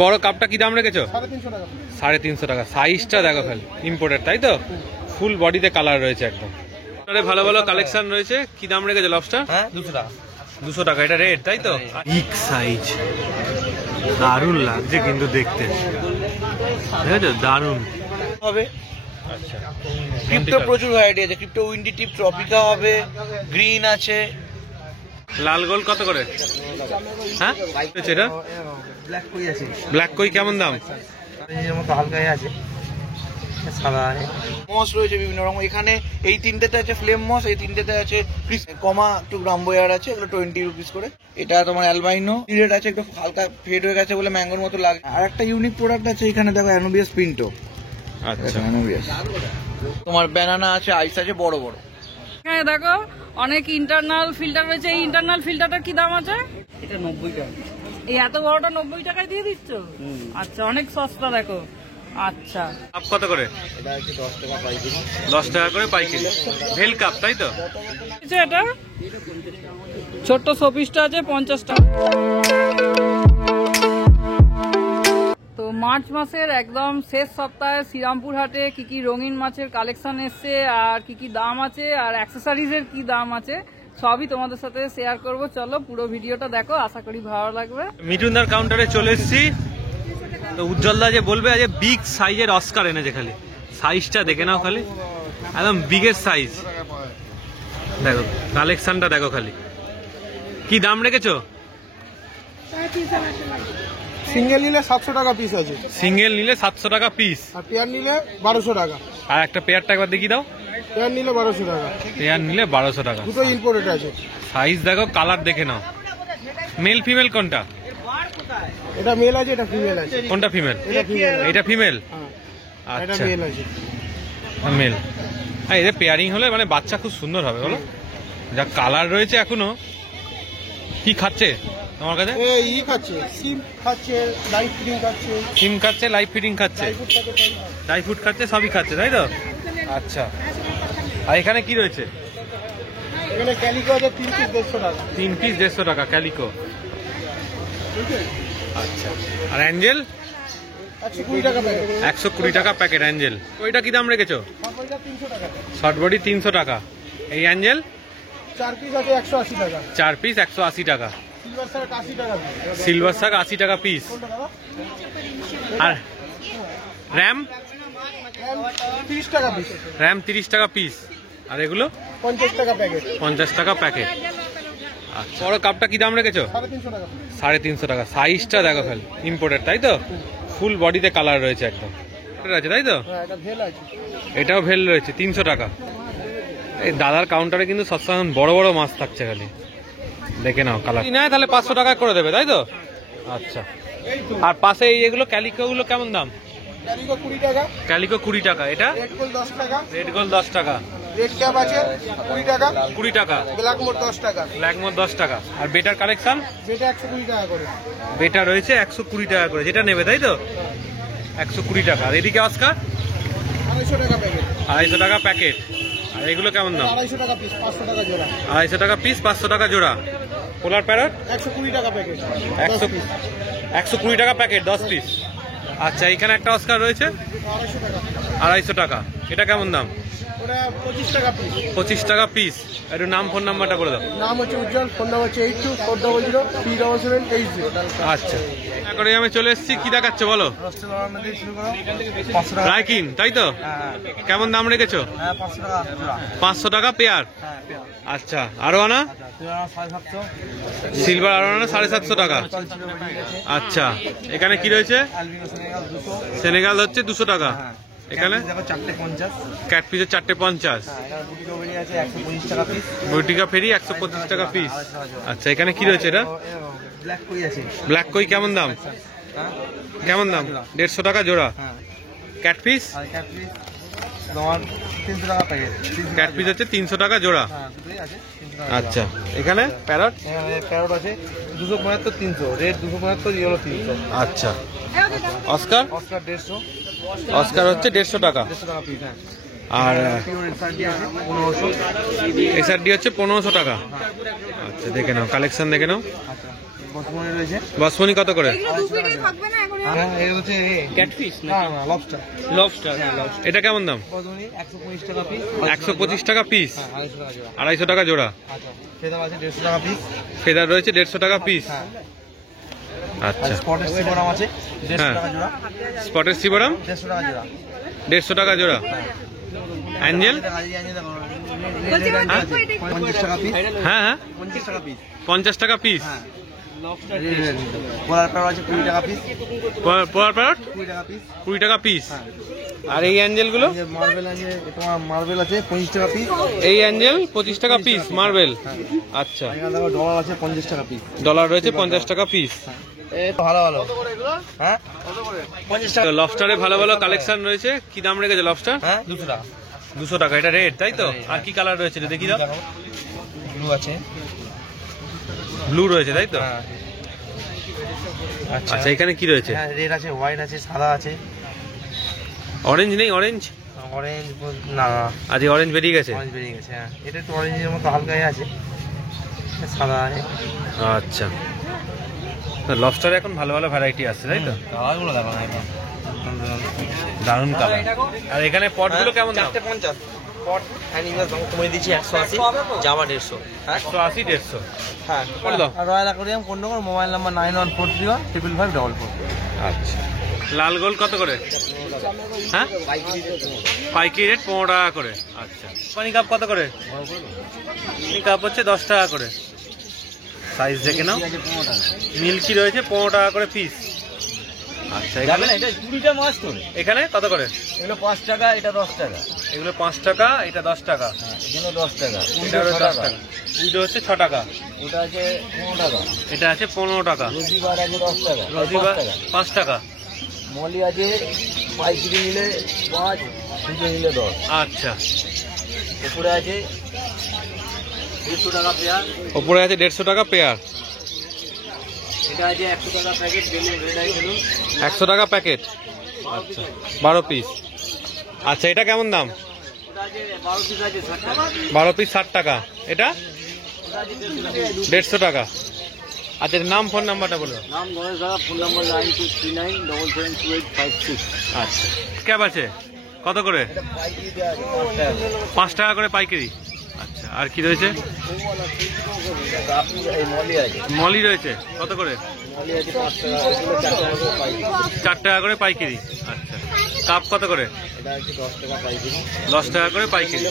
বড় কাপটা কি দাম রেখেছো? 350 টাকা। সাইজটা দেখো খালি, ইম্পোর্টেড তাই তো? ফুল বডিতে কালার রয়েছে একদম। ভালো ভালো কালেকশন রয়েছে। কি দাম রেখেছো লবস্টার? 200 টাকা। 200 টাকা। এটা রেড তাই তো? বিগ সাইজ, দারুণ লাগছে কিন্তু দেখতে, দেখেছো? দারুণ হবে। আচ্ছা, ক্রিপ্টো প্রচুর ভ্যারাইটি আছে। ক্রিপ্টো উইন্ডি টিপ, ট্রপিকা হবে, গ্রিন আছে। লাল গোল কত করে? হ্যাঁ, এটা ব্ল্যাক কই আছে। ব্ল্যাক কই কেমন দাম? এর মতো হালকাই আছে, সাদা আছে। মস রয়েছে বিভিন্ন রকম। এখানে এই তিনটেতে আছে ফ্লেম মস, এই তিনটেতে আছে কমা একটু গ্রাম্বোয়ার আছে, এগুলো 20 রুপিস করে। এটা তোমার অ্যালবাইনো রেড আছে, একটু হালকা ফেড হয়ে গেছে বলে ম্যাঙ্গোর মতো লাগে। আর একটা ইউনিক প্রোডাক্ট আছে এখানে, দেখো অ্যানোবিয়াস পিন্টো। আচ্ছা, অ্যানোবিয়াস। তোমার ব্যানানা আছে, আইস আছে বড় বড়। হ্যাঁ দেখো অনেক ইন্টারনাল ফিল্টার রয়েছে। এই ইন্টারনাল ফিল্টারটার কি দাম আছে? এটা 90 টাকা। এই এত বড়টা 90 টাকায় দিয়ে দিচ্ছ? আচ্ছা, অনেক সস্তা দেখো। আচ্ছা, কাপ কত করে? এটা হচ্ছে 10 টাকা পাইকারি। 10 টাকা করে পাইকারি। ভেল কাপ তাই তো? এটা ছোট্ট শোপিসটা আছে 50 টাকা। তো মার্চ মাসের একদম শেষ সপ্তাহে শ্রীরামপুর হাটে কি কি রঙিন মাছের কালেকশন এসছে, আর কি কি দাম আছে, আর অ্যাক্সেসরিজের কি দাম আছে, সবই তোমাদের সাথে শেয়ার করব। চলো পুরো ভিডিওটা দেখো, আশা করি ভালো লাগবে। মিঠুনদার কাউন্টারে চলে এসেছি। তো উজ্জ্বলদা যে বলবে আজ বিগ সাইজের অস্কার এনেছে, খালি সাইজটা দেখে নাও, খালি একদম বিগের সাইজ। দেখো কালেকশনটা দেখো খালি। কি দাম রেখেছো? সিঙ্গেল নিলে 700 টাকা পিস আছে, সিঙ্গেল নিলে 700 টাকা পিস, আর পেয়ার নিলে 1200 টাকা। আর একটা পেয়ারটা একবার দেখিয়ে দাও। পেয়ার নিলে 1200 টাকা। পেয়ার নিলে 1200 টাকা। দুটো ইম্পোর্টেড আছে। সাইজ দেখো, কালার দেখে নাও। মেল ফিমেল কোনটা? এটা মেল আছে, এটা ফিমেল আছে। কোনটা ফিমেল? এটা ফিমেল। এটা ফিমেল। হ্যাঁ, এটা আচ্ছা, মেল আছে। মেল। হ্যাঁ, এদের পেয়ারিং হলে মানে বাচ্চা খুব সুন্দর হবে বলো। যা কালার রয়েছে এখনো। কি খাচ্ছে তোমার কাছে? ই খাচ্ছে, সিম খাচ্ছে, লাইট ফিডিং খাচ্ছে, সিম খাচ্ছে, লাইভ ফিডিং খাচ্ছে, ড্রাই ফ্রুট খাচ্ছে, সবই খাচ্ছে তাই তো? আচ্ছা, আর এখানে কি রয়েছে? এখানে ক্যালিকো আছে 3 পিস 150 টাকা। 3 পিস 150 টাকা ক্যালিকো। আচ্ছা, আর অ্যাঞ্জেল? 120 টাকা প্যাকেট। 120 টাকা প্যাকেট অ্যাঞ্জেল। ওইটা কি দাম রেখেছো? সবটা 300 টাকা। শর্ট বডি 300 টাকা। এই অ্যাঞ্জেল 4 পিস আছে 180 টাকা। 4 পিস 180 টাকা। সিলভার শার্ক 80 টাকা। সিলভার শাক 80 টাকা পিস। আর র্যাম? 30 টাকা পিস। র্যাম 30 টাকা পিস। আর এগুলো 50 টাকা প্যাকেট। 50 টাকা প্যাকেট। আচ্ছা, বড় কাপটা কি দাম রেখেছো? 350 টাকা। 350 টাকা। সাইজটা দেখো খালি, ইম্পোর্টেড তাই তো? ফুল বডিতে কালার রয়েছে একদম। এটা আছে তাই তো? হ্যাঁ, এটা ভেল আছে। এটাও ভেল রয়েছে 300 টাকা। এই দাদার কাউন্টারে কিন্তু সবসময় বড় বড় মাছ থাকছে, খালি দেখে নাও কালার। নেয় তাহলে 500 টাকা করে দেবে তাই তো? আচ্ছা, আর পাশে এগুলো ক্যালিকো গুলো কেমন দাম? ক্যালিকো 20 টাকা। ক্যালিকো 20 টাকা। এটা রেড গোল 10 টাকা। রেড গোল 10 টাকা। রেড ক্যাপ আছে 20 টাকা। 20 টাকা। ব্ল্যাক মোড 10 টাকা। ব্ল্যাক মোড 10 টাকা। আর বেটার কালেকশন? যেটা 120 টাকা করে। বেটা রয়েছে 120 টাকা করে, যেটা নেবে তাই তো? 120 টাকা। আর এদিকে অস্কার 250 টাকা প্যাকেট। 250 টাকা প্যাকেট। আর এগুলো কেমন দাম? 250 টাকা পিস, 500 টাকা জোড়া। 250 টাকা পিস, 500 টাকা জোড়া। পোলার প্যারট 120 টাকা প্যাকেট। 120 টাকা প্যাকেট 10 পিস। আচ্ছা, এখানে একটা অস্কার রয়েছে 250 টাকা। 250 টাকা। এটা কেমন দাম? ওটা 25 টাকা পিস। 25 টাকা পিস। একটু নাম ফোন নাম্বারটা বলে দাও। নাম হচ্ছে উজ্জ্বল, ফোন নাম্বার হচ্ছে 8240037780। আচ্ছা, করে আমি চলে এসেছি। কি দেখাচ্ছে বলো? রাইকিন তাই তো? কেমন দাম রেখেছো? 500 টাকা পেয়ার। আচ্ছা, আরো আনা সিলভার আরো আনা 750 টাকা। আচ্ছা, এখানে কি রয়েছে? সেনেগাল হচ্ছে 200 টাকা। এখানে ক্যাট পিসের 4টে 50। বইটিকা ফেরি 125 টাকা পিস। আচ্ছা, এখানে কি রয়েছে? এটা ব্ল্যাক কই কেমন দাম? কেমন দাম? 150 টাকা জোড়া। Cat piece? ক্যাট পিস হচ্ছে 300 টাকা জোড়া। আচ্ছা, এখানে প্যারট? প্যারট আছে 275, 300। Red 275, yellow 300। আচ্ছা, অস্কার? অস্কার 150। অস্কার হচ্ছে 150 টাকা। 150 টাকা পিস। হ্যাঁ, আর এসআরডি আছে 1500। এসআরডি হচ্ছে 1500 টাকা। আচ্ছা, দেখে নাও কালেকশন, দেখে নাও। আচ্ছা, বসমনি রয়েছে। বাসমনি কত করে? হ্যাঁ এগুলো হচ্ছে ক্যাটফিশ না লবস্টার। লবস্টার, হ্যাঁ লবস্টার। এটা কেমন দাম? বসমনি 125 টাকা পিস। 125 টাকা পিস, হ্যাঁ 250 টাকা জোড়া। 250 টাকা জোড়া। আচ্ছা ফেদার আছে 150 টাকা পিস। ফেদার রয়েছে 150 টাকা পিস। হ্যাঁ আচ্ছা, স্পটের সিবোরাম আছে 150 হ্যাঁ। টাকা জোড়া। স্পটের সিবোরাম 150 টাকা জোড়া। 150 টাকা জোড়া। অ্যাঞ্জেল? 50 টাকা পিস। হ্যাঁ হ্যাঁ 50 টাকা পিস। 50 টাকা পিস। হ্যাঁ পোলার প্যারট আছে 20 টাকা পিস। পোলার প্যারট 20 টাকা পিস। 20 টাকা পিস। হ্যাঁ। আর এই অ্যাঞ্জেলগুলো? মার্বেল আছে তোমার মার্বেল আছে 25 টাকা পিস। এই অ্যাঞ্জেল 25 টাকা পিস মার্বেল। আচ্ছা, এখানে দেখো ডলার আছে 50 টাকা পিস। ডলার রয়েছে 50 টাকা পিস। এই তো ভালো ভালো। হ্যাঁ 50 টাকা। লবস্টারে ভালো ভালো কালেকশন রয়েছে। কি দাম রেখেছে লবস্টার? হ্যাঁ 200 টাকা। 200 টাকা। এটা রেড তাই তো? আর কি কালার রয়েছে এটা দেখি দাও। ব্লু আছে। ব্লু রয়েছে তাই তো? হ্যাঁ আচ্ছা, এখানে কি রয়েছে? হ্যাঁ রেড আছে, হোয়াইট আছে, সাদা আছে। অরেঞ্জ নেই? অরেঞ্জ অরেঞ্জ না না আজ অরেঞ্জ বেরিয়ে গেছে। অরেঞ্জ বেরিয়ে গেছে। হ্যাঁ এটা একটু অরেঞ্জের মতো হালকাই আছে, সাদা আছে। আচ্ছা, লবস্টারে এখন ভালো ভালো ভ্যারাইটি আসছে তাই তো? কালারগুলো দেখো না একবার দারুণ কালার। আর এখানে পটগুলো কেমন দাম? 450 পট হ্যানিংয়ের দাম কমে দিচ্ছি 180, জামা 150। 180 150। হ্যাঁ বলে দাও। আর রয়্যাল অ্যাকোয়ারিয়াম কোন নম্বর? Mobile number 9143155544। আচ্ছা, লাল গোল কত করে? হ্যাঁ পাইকারি রেট 15 টাকা করে। আচ্ছা, পানি কাপ কত করে? পানি কাপ হচ্ছে 10 টাকা করে। সাইজ দেখে নাও। মিল্কি রয়েছে 15 টাকা করে পিস। আচ্ছা, এখানে এটা 20টা মাছ তো। এখানে কত করে? এগুলো 5 টাকা, এটা 10 টাকা। এগুলো 5 টাকা, এটা 10 টাকা। এগুলো 10 টাকা। এটা হলো 10 টাকা। উইডো হচ্ছে 6 টাকা। ওটা আছে 15 টাকা। এটা আছে 15 টাকা। রোজিবার আছে 10 টাকা। রবিবার 5 টাকা। মলি আছে পাইকারি নিলে 5, খুচরো নিলে 10। আচ্ছা, উপরে আছে 150 টাকা পেয়ার। ওপরে আছে 150 টাকা পেয়ার। এটা আছে 100 টাকা packet. Balloon red eye balloon 100 টাকা প্যাকেট। আচ্ছা, 12 পিস। আচ্ছা, এটা কেমন দাম? ওটা আছে 12 পিস আছে 60 টাকা। 12 পিস 60 টাকা। এটা 150 টাকা। আচ্ছা, এর নাম ফোন নাম্বারটা বলো। নাম গণেশ দাদা, ফোন নম্বর 9239772856। আচ্ছা, ক্যাব আছে কত করে? এটা পাইকারি দেওয়া আছে 5 টাকা। 5 টাকা করে পাইকারি। আচ্ছা, আর কি রয়েছে? আপনি এই মলি আছে। মলি রয়েছে কত করে? মলি আছে 5 টাকা। এগুলো 4 টাকা করে পাইকারি। 4 টাকা করে পাইকারি। আচ্ছা, কাপ কত করে? এটা আছে 10 টাকা পাইকারি। 10 টাকা করে পাইকারি।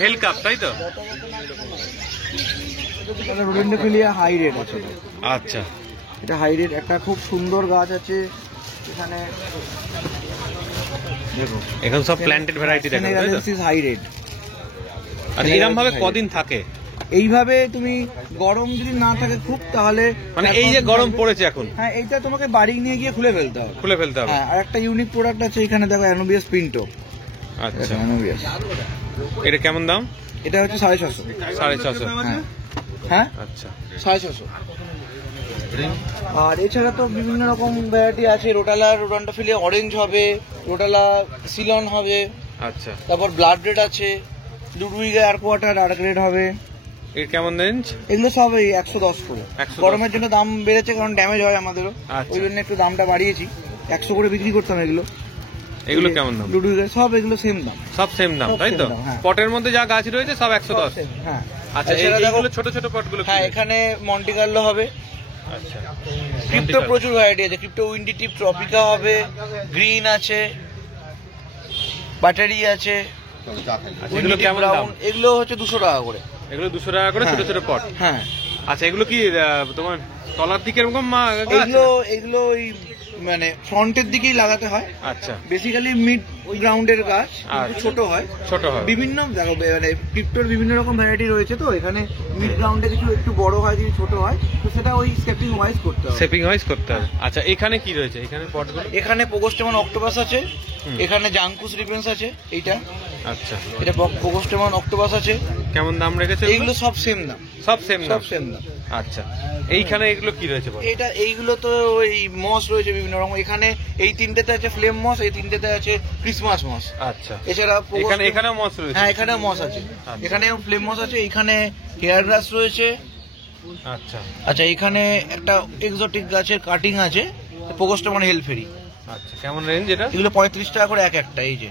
ভেল কাপ তাই তো? এটা রোডেন্ডোফিলিয়া হাই রেট আছে। আচ্ছা, এটা হাই রেট। একটা খুব সুন্দর গাছ আছে এখানে, দেখো এখন সব প্ল্যান্টেড ভ্যারাইটি দেখো তাই তো? High rate. আর এরকম ভাবে কদিন থাকে? এইভাবে তুমি গরম যদি না থাকে খুব, তাহলে মানে এই যে গরম পড়েছে এখন, হ্যাঁ এইটা তোমাকে বাড়ি নিয়ে গিয়ে খুলে ফেলতে হবে। খুলে ফেলতে হবে। হ্যাঁ, আর একটা ইউনিক প্রোডাক্ট আছে এখানে, দেখো অ্যানোবিয়াস পিন্টো। আচ্ছা, অ্যানোবিয়াস এটা কেমন দাম? এটা হচ্ছে 650। 650। হ্যাঁ হ্যাঁ আচ্ছা, 650। আর এছাড়া তো বিভিন্ন রকম ভ্যারাইটি আছে। রোটালা রোডান্ডোফিলিয়া অরেঞ্জ হবে, রোটালা সিলন হবে, আচ্ছা। তারপর ব্লাড রেড আছে, লুডুইগা এয়ার কোয়াটার ডার্ক রেড হবে। এর কেমন রেঞ্জ? এগুলো সব এই 110 করে। 110 গরমের জন্য দাম বেড়েছে, কারণ ড্যামেজ হয় আমাদেরও, আচ্ছা। ওই জন্য একটু দামটা বাড়িয়েছি। 100 করে বিক্রি করতাম এগুলো। এগুলো কেমন দাম? লুডুইগা সব এগুলো সেম দাম। সব সেম দাম সব তাই same তো? দাম, হ্যাঁ। পটের মধ্যে যা গাছ রয়েছে সব 110। সব same, হ্যাঁ। আচ্ছা, এছাড়া দেখো, এইগুলো ছোট ছোট পটগুলো কি হ্যাঁ রয়েছে? এখানে মন্টি কার্লো হবে। আচ্ছা, ক্রিপ্টো প্রচুর ভ্যারাইটি আছে। ক্রিপ্টো উইন্ডি টিপ ট্রপিকা হবে, গ্রিন আছে, ব্যাটারি আছে, আচ্ছা, উইন্ডি এগুলো টিপ কেমন দাম? ব্রাউন। এগুলো হচ্ছে 200 টাকা করে। এগুলো 200 টাকা করে ছোট হ্যাঁ। ছোট পট। হ্যাঁ, আচ্ছা, এগুলো কি তোমার তলার দিকে এরকম এগুলো ওই মানে ফ্রন্টের দিকেই লাগাতে হয়। আচ্ছা, বেসিক্যালি মিড গ্রাউন্ডের গাছ, কিন্তু আচ্ছা। ছোট হয়। ছোট হয়। বিভিন্ন দেখো মানে ক্রিপ্টোর বিভিন্ন রকম ভ্যারাইটি রয়েছে, তো এখানে মিড গ্রাউন্ডে কিছু একটু বড় হয়, কিছু ছোট হয়, তো সেটা ওই স্টেপিং ওয়াইজ করতে হবে। শেপিং ওয়াইজ করতে হবে। আচ্ছা, এখানে কি রয়েছে? এখানে পটগুলো এখানে পোগোস্টেমন অক্টোপাস আছে, হুম। এখানে জাঙ্কুস রিপেন্স আছে। এইটা আচ্ছা, এটা পোগোস্টেমন অক্টোপাস আছে। কেমন দাম রেখেছে? এইগুলো সব সেম দাম, সব সেম দাম। সব সেম দাম। আচ্ছা, এইখানে এগুলো কি রয়েছে বলো? এইগুলো তো ওই মস রয়েছে বিভিন্ন রকম। এখানে এই তিনটেতে আছে ফ্লেম মস, এই তিনটেতে আছে ক্রিসমাস মস। আচ্ছা, এছাড়া এখানেও মস রয়েছে? হ্যাঁ, এখানেও মস আছে। আচ্ছা। এখানেও ফ্লেম মস আছে। এখানে হেয়ার গ্রাস রয়েছে, আচ্ছা আচ্ছা, এখানে একটা এক্সোটিক গাছের কাটিং আছে, পোগোস্টামন হেলফেরি। আচ্ছা, কেমন রেঞ্জ এটা? এগুলো 35 টাকা করে এক একটা। এই যে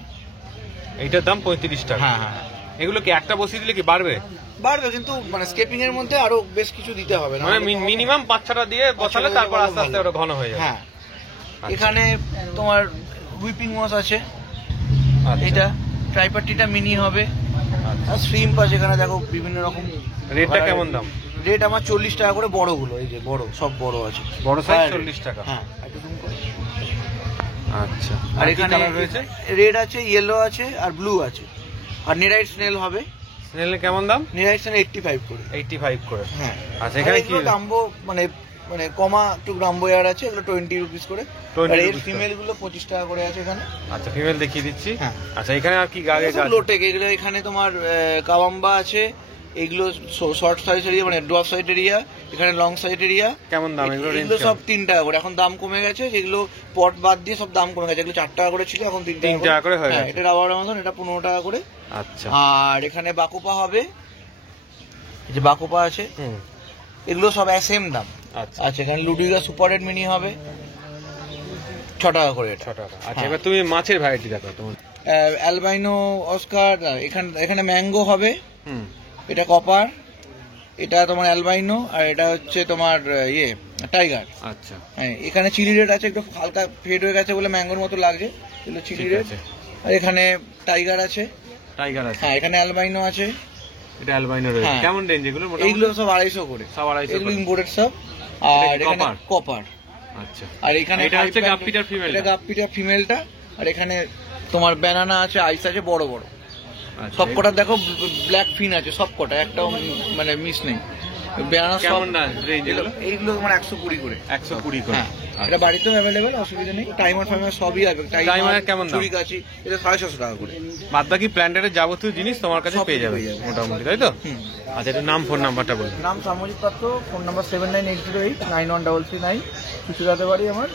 এইটার দাম 35 টাকা। হ্যাঁ হ্যাঁ, এগুলো কি একটা বসিয়ে দিলে কি বাড়বে? বাড়বে, কিন্তু মানে স্কেপিং এর মধ্যে আরো বেশ কিছু দিতে হবে না, মানে মিনিমাম 5-6টা দিয়ে বসালে তারপর আস্তে আস্তে ওটা ঘন হয়ে যাবে। হ্যাঁ, এখানে তোমার হুইপিং মস আছে, আচ্ছা। এটা ট্রাইপার্টিটা মিনি হবে। আর শ্রিম্প আছে এখানে, দেখো বিভিন্ন রকম। রেটটা কেমন দাম? রেট আমার 40 টাকা করে বড়গুলো, এই যে বড়, সব বড় আছে, বড় সাইজ হ্যাঁ, 40 টাকা। হ্যাঁ একটু zoom করো। আচ্ছা, আর এখানে কালার রয়েছে? রেড আছে, ইয়েলো আছে আর ব্লু আছে। আর নেরাইট স্নেল হবে। স্নেলের কেমন দাম? নেরাইট স্নেল 85 করে। 85 করে। হ্যাঁ, আচ্ছা, এখানে কি গাম্বো মানে মানে কমা টু গ্রাম্বো এয়ার আছে, এগুলো 20 রুপিস করে। 20 আর এর rupees ফিমেল গুলো 25 টাকা করে আছে এখানে। আচ্ছা, ফিমেল দেখিয়ে দিচ্ছি। হ্যাঁ। আচ্ছা, এখানে আর কি গাগে গাছ? লোটেক, এগুলো এখানে তোমার কাওয়াম্বা আছে, এগুলো শর্ট সাইজ এরিয়া মানে ডুয়ার সাইড এরিয়া, এখানে লং সাইড এরিয়া। কেমন দাম এগুলো? এগুলো সব 3 টাকা করে, এখন দাম কমে গেছে, যেগুলো পট বাদ দিয়ে সব দাম কমে গেছে। এগুলো 4 টাকা করে ছিল, এখন 3 টাকা করে হয়ে গেছে। এটা রাবার মতন, এটা 15 টাকা করে। আচ্ছা, আর এখানে বাকুপা হবে, এই যে বাকুপা আছে, হুম, এগুলো সব সেম দাম। আচ্ছা আচ্ছা, এখানে লুডিগা সুপার রেড মিনি হবে 6 টাকা করে এটা। 6 টাকা। আচ্ছা, এবার তুমি মাছের ভ্যারাইটি দেখো তোমার। অ্যালবাইনো অস্কার, এখানে ম্যাঙ্গো হবে, হুম, এটা কপার, এটা তোমার অ্যালবাইনো, আর এটা হচ্ছে তোমার টাইগার। আচ্ছা, হ্যাঁ, এখানে চিলি রেড আছে, একটু হালকা ফেড হয়ে গেছে বলে ম্যাঙ্গোর মতো লাগছে, এগুলো চিলি ঠিক রেড। আছে। আর এখানে টাইগার আছে, টাইগার আছে। হ্যাঁ এখানে অ্যালবাইনো আছে। এটা অ্যালবাইনো রয়েছে। হ্যাঁ। কেমন রেঞ্জ এগুলো? এইগুলো সব 250 করে, সব 250 এগুলো করে। ইম্পোর্টেড সব। আর কি এখানে copper? কপার। আচ্ছা, আর এখানে এটা হচ্ছে গাপ্পিটার ফিমেল। এটা গাপ্পিটার ফিমেলটা। আর এখানে তোমার ব্যানানা আছে, আইস আছে বড় বড়, সব কটা দেখো ব্ল্যাক ফিন আছে সব কটা, একটাও মানে মিস নেই। ব্যানানা সব কেমন না রেঞ্জ এগুলো? এইগুলো তোমার 120 করে। 120 করে। হ্যাঁ, এটা বাড়িতেও অ্যাভেলেবেল, অসুবিধা নেই। টাইমার ফাইমার সবই আছে। টাইমারের কেমন দাম? ছুরি কাছি, এটা 650 টাকা করে। বাদ বাকি প্ল্যান্টারের যাবতীয় জিনিস তোমার কাছে সব পেয়ে যাবে পেয়ে যাবে। মোটামুটি, তাই তো? আচ্ছা, একটু নাম ফোন নাম্বারটা বলুন। নাম সামজিৎ পাত্র, ফোন নাম্বার 7980891339, কিছুরাতে বাড়ি আমার।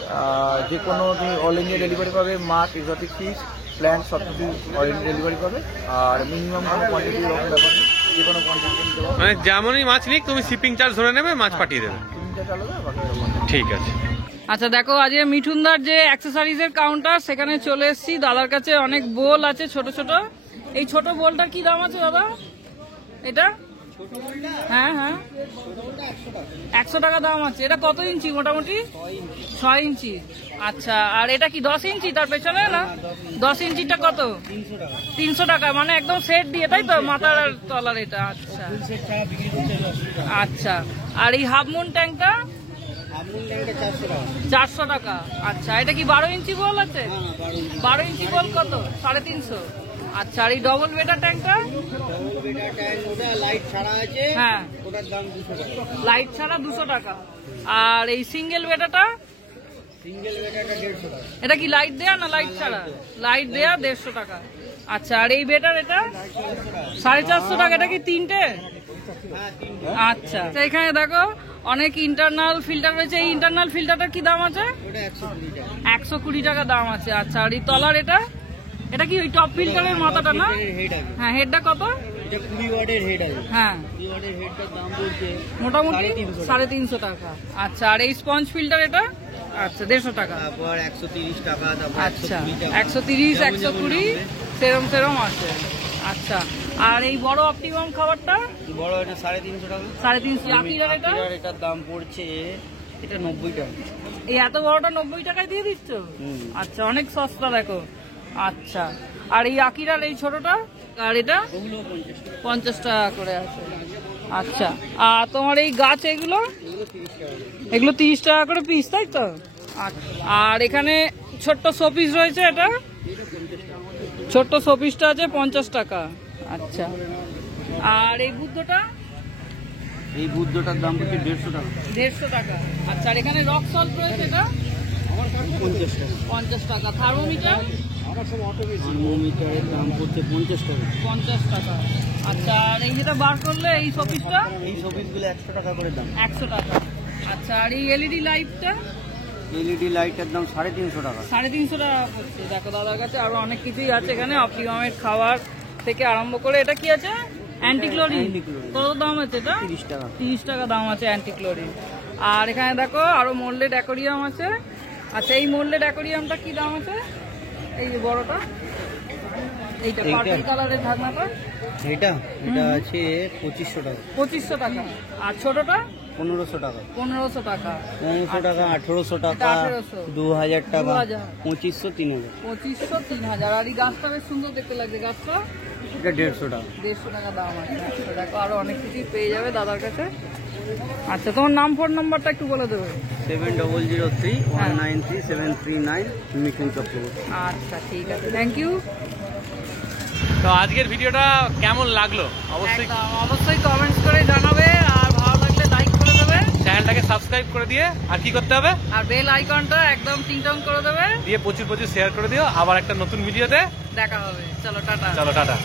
যে কোনো অল ইন্ডিয়া ডেলিভারি পাবে, মাছ, এক্সোটিক ফিশ, প্ল্যান্ট সব কিছু অল ইন্ডিয়া ডেলিভারি পাবে। আর মিনিমাম কোনো কোয়ান্টিটি এরকম ব্যাপার নেই, যে কোনো কোয়ান্টিটি নিতে পারবে। মানে যেমনই মাছ নিক তুমি শিপিং চার্জ ধরে নেবে, মাছ পাঠিয়ে দেবে। ঠিক আছে। আচ্ছা দেখো, আজকে মিঠুনদার যে অ্যাক্সেসরিজের কাউন্টার, সেখানে চলে এসেছি। দাদার কাছে অনেক বোল আছে ছোট ছোট। এই ছোট বোলটার কি দাম আছে দাদা? এটা হ্যাঁ হ্যাঁ 100 টাকা দাম আছে। এটা কত ইঞ্চি? মোটামুটি 6 ইঞ্চি। আচ্ছা, আর এটা কি 10 ইঞ্চি? তার পেছনে না 10 ইঞ্চিটা কত? 300 টাকা, মানে একদম সেট দিয়ে, তাই তো? মাথার আর তলার এটা। আচ্ছা আচ্ছা, আর এই হাফ মুন ট্যাঙ্কটা 400 টাকা। আচ্ছা, এটা কি 12 ইঞ্চি বল আছে? 12 ইঞ্চি বল কত? 350। আচ্ছা, আর এই ডবল বেটার ট্যাঙ্কটা? হ্যাঁ, লাইট ছাড়া 200 টাকা। আর এই সিঙ্গেল বেটাটা? এটা কি লাইট দেয়া না লাইট ছাড়া? লাইট দেয়া 150 টাকা। আচ্ছা, আর এই বেটার এটা 450 টাকা। এটা কি 3টে? আচ্ছা, এখানে দেখো অনেক ইন্টারনাল ফিল্টার রয়েছে। এই ইন্টারনাল ফিল্টারটার কি দাম আছে? 120 টাকা দাম আছে। আচ্ছা, আর এই তলার এটা? এটা কি ওই টপ ফিল্টারের মাথাটা না? হ্যাঁ, হেডটা কত? হ্যাঁ, মোটামুটি 350 টাকা। আচ্ছা, আর এই স্পঞ্জ ফিল্টার এটা? আচ্ছা, 150 টাকা। 130 টাকা। আচ্ছা, 130, 120 সেরম আছে। আচ্ছা, আর এই বড় অপটিমাম খাবারটা? বড় এটা 350 টাকা। 350। আকিরার এটা? এটার দাম পড়ছে এটা 90 টাকা। এই এত বড়টা 90 টাকায় দিয়ে দিচ্ছ? আচ্ছা, অনেক সস্তা দেখো। আচ্ছা, আর এই আকিরার এই ছোটটা? আর এটা 50 টাকা করে আছে। আচ্ছা, আর তোমার এই গাছ এগুলো? এগুলো 30 টাকা করে পিস, তাই তো? আচ্ছা, আর এখানে ছোট্ট শোপিস রয়েছে, এটা ছোট্ট শোপিসটা আছে 50 টাকা। আচ্ছা, আর এই বুদ্ধটা? এই বুদ্ধটার দাম হচ্ছে 150 টাকা। 150 টাকা। আচ্ছা, আর এখানে রক সল্ট রয়েছে, এটা 50 টাকা। 50 টাকা। থার্মোমিটার? থার্মোমিটারের দাম পড়ছে 50 টাকা। 50 টাকা। আচ্ছা, আর এই যেটা বার করলে এই শোপিসটা? এই শোপিসগুলো 100 টাকা করে দাম। 100 টাকা। আচ্ছা, আর এই এলইডি লাইটটা? এলইডি লাইটের দাম 350 টাকা। 350 টাকা পড়ছে। দেখো দাদার কাছে আরো অনেক কিছুই আছে এখানে, অপটিমামের খাবার থেকে আরম্ভ করে। এটা কি আছে? অ্যান্টিক্লোরিন Anti-chlorine। কত দাম আছে এটা? 30 টাকা। 30 টাকা দাম আছে অ্যান্টিক্লোরিন। আর এখানে দেখো আরো মোল্ডেড অ্যাকোরিয়াম আছে। আচ্ছা এই মোল্ডেড অ্যাকোরিয়ামটা কি দাম আছে? এই যে বড়টা, এইটা এইটা? পার্পল কালারের ঢাকনাটা এটা আছে 2500 টাকা, 2500 টাকা। আর ছোটটা 1500 টাকা, 1500 টাকা। 1500 টাকা, 1800 টাকা, এটা 1800, 2000 টাকা, 2000, 2500, 3000। 2500, 3000। আর এই গাছটা বেশ সুন্দর দেখতে লাগছে, গাছটা এটা 150 টাকা। 150 টাকা দাম আছে। আচ্ছা, দেখো আরো অনেক কিছুই পেয়ে যাবে দাদার কাছে। আচ্ছা তোমার নাম ফোন নাম্বারটা একটু বলে দেবে? 7003193739 মিঠুন চক্রবর্তী। আচ্ছা ঠিক আছে, থ্যাংক ইউ। তো আজকের ভিডিওটা কেমন লাগলো অবশ্যই অবশ্যই কমেন্টস করে জানাবে, আর ভালো লাগলে লাইক করে দেবে, চ্যানেলটাকে সাবস্ক্রাইব করে দিয়ে আর কি করতে হবে আর বেল আইকনটা একদম টিংটং করে দেবে। দিয়ে প্রচুর শেয়ার করে দিও। আবার একটা নতুন ভিডিওতে দেখা হবে, চলো টাটা। চলো টাটা।